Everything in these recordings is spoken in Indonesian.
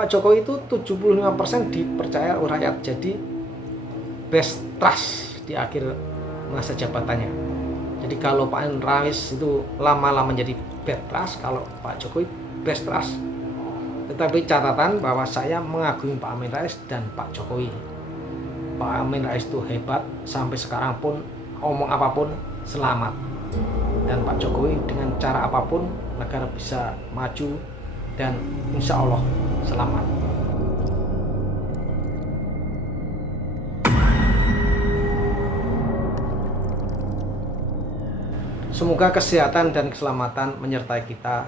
Pak Jokowi itu 75% dipercaya oleh rakyat jadi best trust di akhir masa jabatannya. Jadi kalau Pak Amin Rais itu lama-lama menjadi bad trust, kalau Pak Jokowi best trust. Tetapi catatan bahwa saya mengagumi Pak Amin Rais dan Pak Jokowi. Pak Amin Rais itu hebat, sampai sekarang pun omong apapun selamat. Dan Pak Jokowi dengan cara apapun negara bisa maju dan insya Allah selamat. Semoga kesehatan dan keselamatan menyertai kita.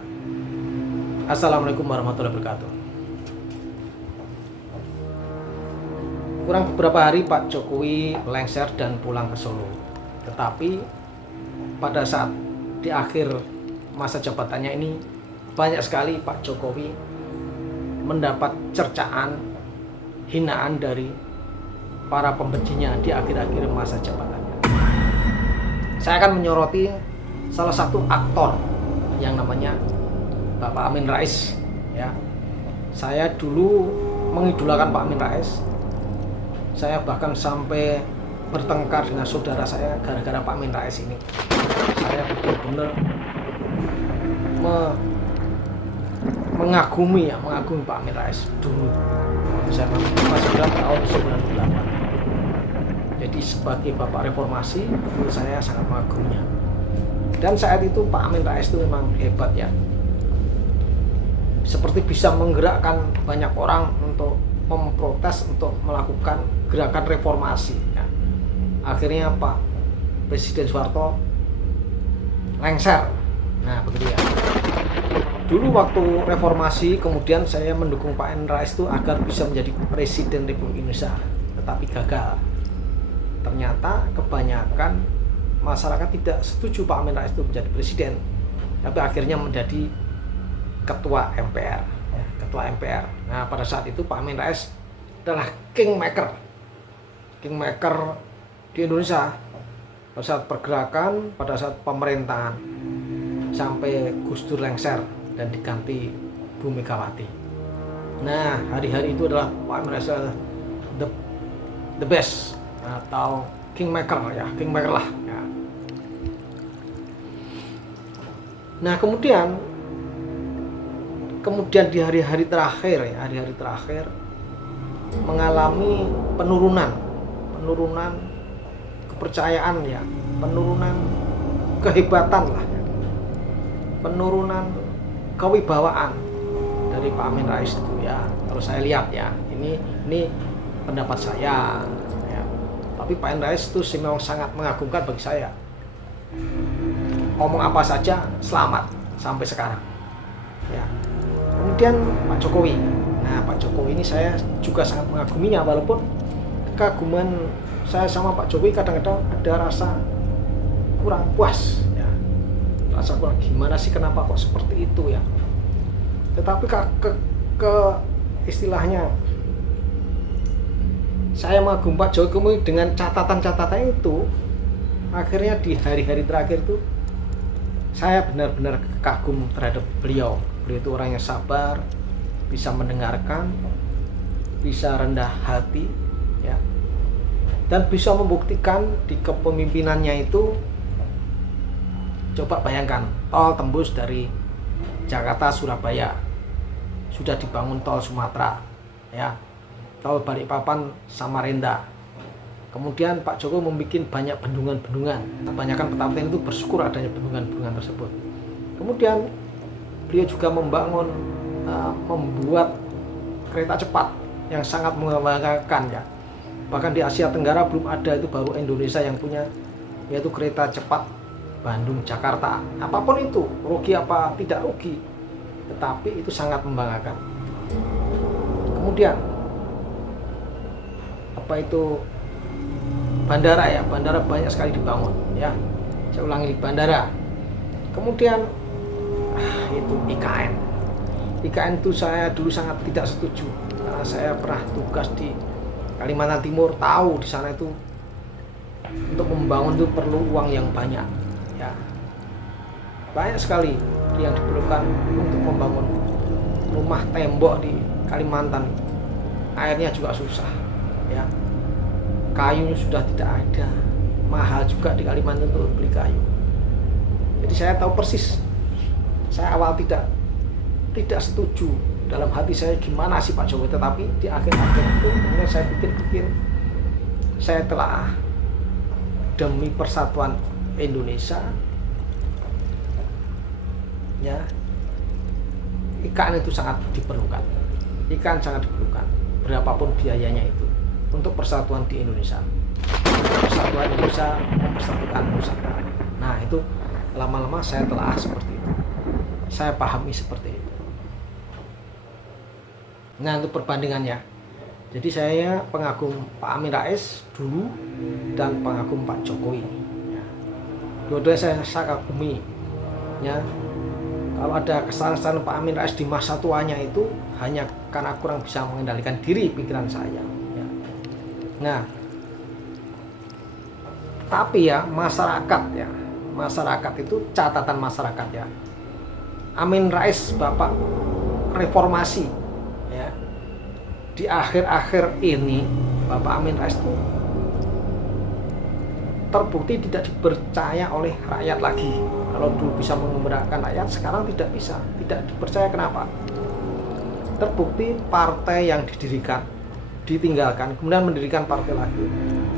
Assalamualaikum warahmatullahi wabarakatuh. Kurang beberapa hari Pak Jokowi lengser dan pulang ke Solo. Tetapi pada saat di akhir masa jabatannya ini, banyak sekali Pak Jokowi mendapat cercaan, hinaan dari para pembencinya di akhir-akhir masa jabatannya. Saya akan menyoroti salah satu aktor yang namanya Bapak Amin Rais. Ya, saya dulu mengidolakan Pak Amin Rais. Saya bahkan sampai bertengkar dengan saudara saya gara-gara Pak Amin Rais ini. Saya benar-benar mengagumi Pak Amin Rais dulu. Saya masih tahun 98. Jadi sebagai Bapak Reformasi, menurut saya sangat mengaguminya. Dan saat itu Pak Amin Rais itu memang hebat ya. Seperti bisa menggerakkan banyak orang untuk memprotes, untuk melakukan gerakan reformasi ya. Akhirnya Pak Presiden Soeharto lengser. Nah, begitu ya. Dulu waktu reformasi, kemudian saya mendukung Pak Amin Rais itu agar bisa menjadi Presiden Republik Indonesia, tetapi gagal. Ternyata kebanyakan masyarakat tidak setuju Pak Amin Rais itu menjadi presiden, tapi akhirnya menjadi ketua MPR ya, ketua MPR. Nah, pada saat itu Pak Amin Rais adalah kingmaker di Indonesia pada saat pergerakan, pada saat pemerintahan, sampai Gus Dur lengser dan diganti Bu Megawati. Nah, hari-hari itu adalah Pak Amin Rais the best atau kingmaker lah ya. Nah, kemudian di hari-hari terakhir mengalami penurunan kepercayaan ya, penurunan kehebatan lah ya, penurunan kewibawaan dari Pak Amin Rais itu ya. Kalau saya lihat ya, ini pendapat saya ya. Tapi Pak Amin Rais itu memang sangat mengagumkan bagi saya. Ngomong apa saja selamat sampai sekarang ya. Kemudian Pak Jokowi. Nah, Pak Jokowi ini saya juga sangat mengaguminya, walaupun kekaguman saya sama Pak Jokowi kadang-kadang ada rasa kurang puas ya. Rasa kurang, gimana sih, kenapa kok seperti itu ya. Tetapi ke istilahnya saya mengagumi Pak Jokowi dengan catatan-catatan itu. Akhirnya di hari-hari terakhir itu saya benar-benar kagum terhadap beliau. Beliau itu orang yang sabar, bisa mendengarkan, bisa rendah hati ya, dan bisa membuktikan di kepemimpinannya itu. Coba bayangkan, tol tembus dari Jakarta Surabaya, sudah dibangun tol Sumatera ya, tol Balikpapan Samarinda. Kemudian Pak Jokowi membuat banyak bendungan-bendungan. Kebanyakan petani itu bersyukur adanya bendungan-bendungan tersebut. Kemudian beliau juga membuat kereta cepat yang sangat membanggakan ya. Bahkan di Asia Tenggara belum ada, itu baru Indonesia yang punya, yaitu kereta cepat Bandung Jakarta. Apapun itu, rugi apa tidak rugi, tetapi itu sangat membanggakan. Kemudian apa itu, bandara ya, bandara banyak sekali dibangun ya. Saya ulangi, di bandara. Kemudian itu IKN itu saya dulu sangat tidak setuju, karena saya pernah tugas di Kalimantan Timur, tahu di sana itu untuk membangun itu perlu uang yang banyak ya. Banyak sekali yang diperlukan untuk membangun rumah tembok di Kalimantan airnya juga susah, ya. Kayu sudah tidak ada, mahal juga di Kalimantan untuk beli kayu. Jadi saya tahu persis. Saya awal tidak setuju, dalam hati saya gimana sih Pak Jokowi, tetapi di akhir-akhir itu kemudian saya pikir-pikir, saya telah demi persatuan Indonesia, ya, ikan itu sangat diperlukan, berapapun biayanya itu untuk persatuan di Indonesia. Persatuan Indonesia mempersatukan Nusantara. Nah itu lama-lama saya telah seperti itu, saya pahami seperti itu. Nah untuk perbandingannya, jadi saya pengagum Pak Amin Rais dulu dan pengagum Pak Jokowi, ya. Dua-duanya saya kagumi, ya. Kalau ada kesalahan Pak Amin Rais di masa tuanya itu hanya karena kurang bisa mengendalikan diri pikiran saya, ya. Nah tapi ya masyarakat itu catatan masyarakat, ya. Amin Rais Bapak reformasi, ya. Di akhir-akhir ini Bapak Amin Rais itu terbukti tidak dipercaya oleh rakyat lagi. Kalau dulu bisa menggerakkan rakyat, sekarang tidak bisa, tidak dipercaya. Kenapa? Terbukti partai yang didirikan ditinggalkan, kemudian mendirikan partai lagi,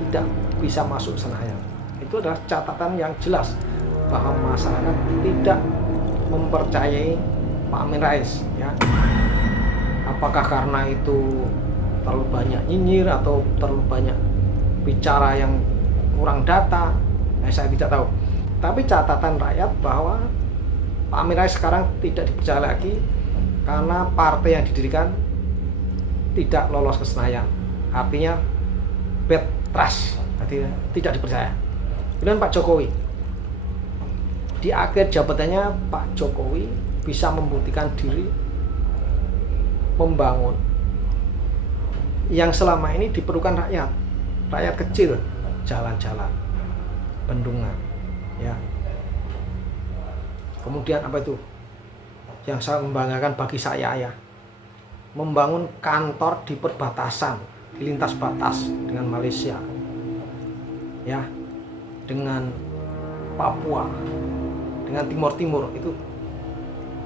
tidak bisa masuk Senayan. Itu adalah catatan yang jelas bahwa masyarakat tidak mempercayai Pak Amin Rais, ya. Apakah karena itu terlalu banyak nyinyir atau terlalu banyak bicara yang kurang data, saya tidak tahu. Tapi catatan rakyat bahwa Pak Amin Rais sekarang tidak dipercaya lagi karena partai yang didirikan tidak lolos ke Senayan, artinya bad trust, artinya tidak dipercaya. Kemudian Pak Jokowi, di akhir jabatannya Pak Jokowi bisa membuktikan diri membangun yang selama ini diperlukan rakyat kecil, jalan-jalan, bendungan, ya. Kemudian apa itu yang saya membanggakan bagi saya, ya, membangun kantor di perbatasan, di lintas batas dengan Malaysia, ya, dengan Papua, dengan Timur itu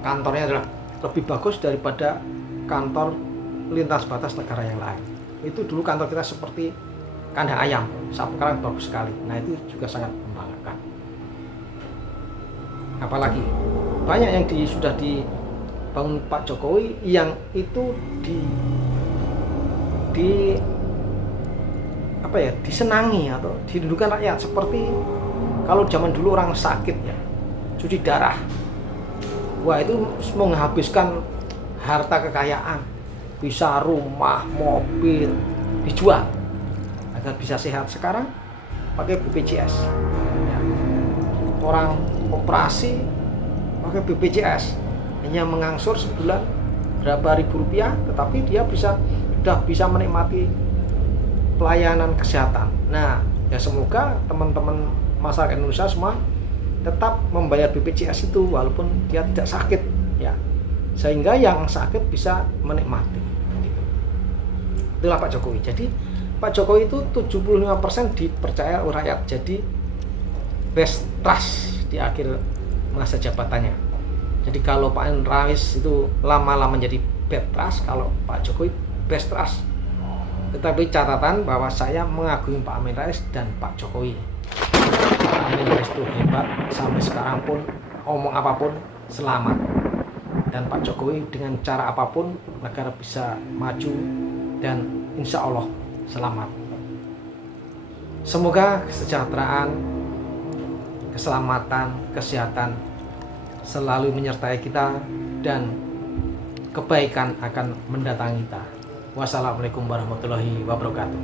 kantornya adalah lebih bagus daripada kantor lintas batas negara yang lain. Itu dulu kantor kita seperti kandang ayam, sekarang bagus sekali. Nah itu juga sangat membanggakan. Apalagi banyak yang sudah dibangun Pak Jokowi yang itu disenangi atau dirindukan rakyat, seperti kalau zaman dulu orang sakit, ya, cuci darah, wah itu menghabiskan harta kekayaan, bisa rumah, mobil dijual agar bisa sehat. Sekarang pakai BPJS, ya. Orang operasi pakai BPJS hanya mengangsur sebulan berapa ribu rupiah, tetapi dia sudah bisa menikmati pelayanan kesehatan. Nah, ya semoga teman-teman masyarakat Indonesia semua tetap membayar BPJS itu walaupun dia tidak sakit, ya, sehingga yang sakit bisa menikmati. Itulah Pak Jokowi. Jadi Pak Jokowi itu 75% dipercaya oleh rakyat, jadi best trust di akhir masa jabatannya. Jadi kalau Pak Amin Rais itu lama-lama menjadi bad trust, kalau Pak Jokowi best trust. Tetapi catatan bahwa saya mengagumi Pak Amin Rais dan Pak Jokowi. Pak Amin Rais itu hebat, sampai sekarang pun omong apapun selamat. Dan Pak Jokowi dengan cara apapun negara bisa maju dan insya Allah selamat. Semoga kesejahteraan, keselamatan, kesehatan selalu menyertai kita dan kebaikan akan mendatangi kita. Wassalamualaikum warahmatullahi wabarakatuh.